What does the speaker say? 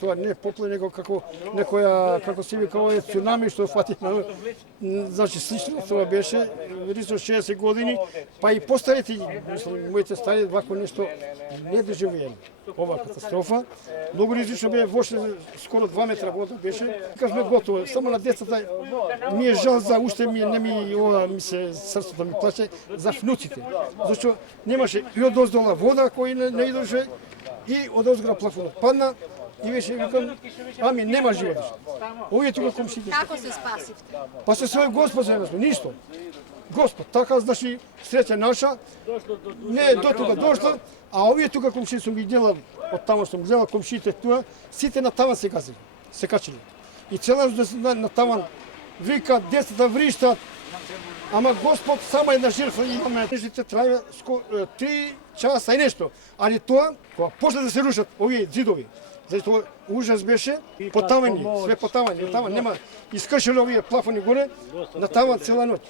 Тоа не попле, него како некоја, како се вика, ова е цунами што фати на... Значи, слично тоа беше, ризно 60 години, па и постарите, мислам, моите стари, вако нешто не доживеели. Ова катастрофа. Многу ризично бе, воште скоро 2 метра вода беше. Кажме готово, само на децата ми е жал за уште не ми ова ми се срцето ми плаче за внуците. Зашто немаше и одоздола вода кој не идоше и одозгора плафонот падна. И беше викам, ами нема живот. Овие тука комшите. Како се спасивте? Па се свој Господ земесме, ништо. Господ, така, значи, среќа наша, не до тука дошло, а овие тука комшите сум ги гледал, од тамо сум гледал комшите туа, сите на таван се газили, се качили. И цела на таван вика, децата вриштат, ама Господ само една жртва имаме. Нежите траја 3 часа и нешто, али тоа, кога почна да се рушат овие зидови, затоа ужас беше, потавани, све потавани, нема, искршили овие плафони горе, на таван цела ноќ.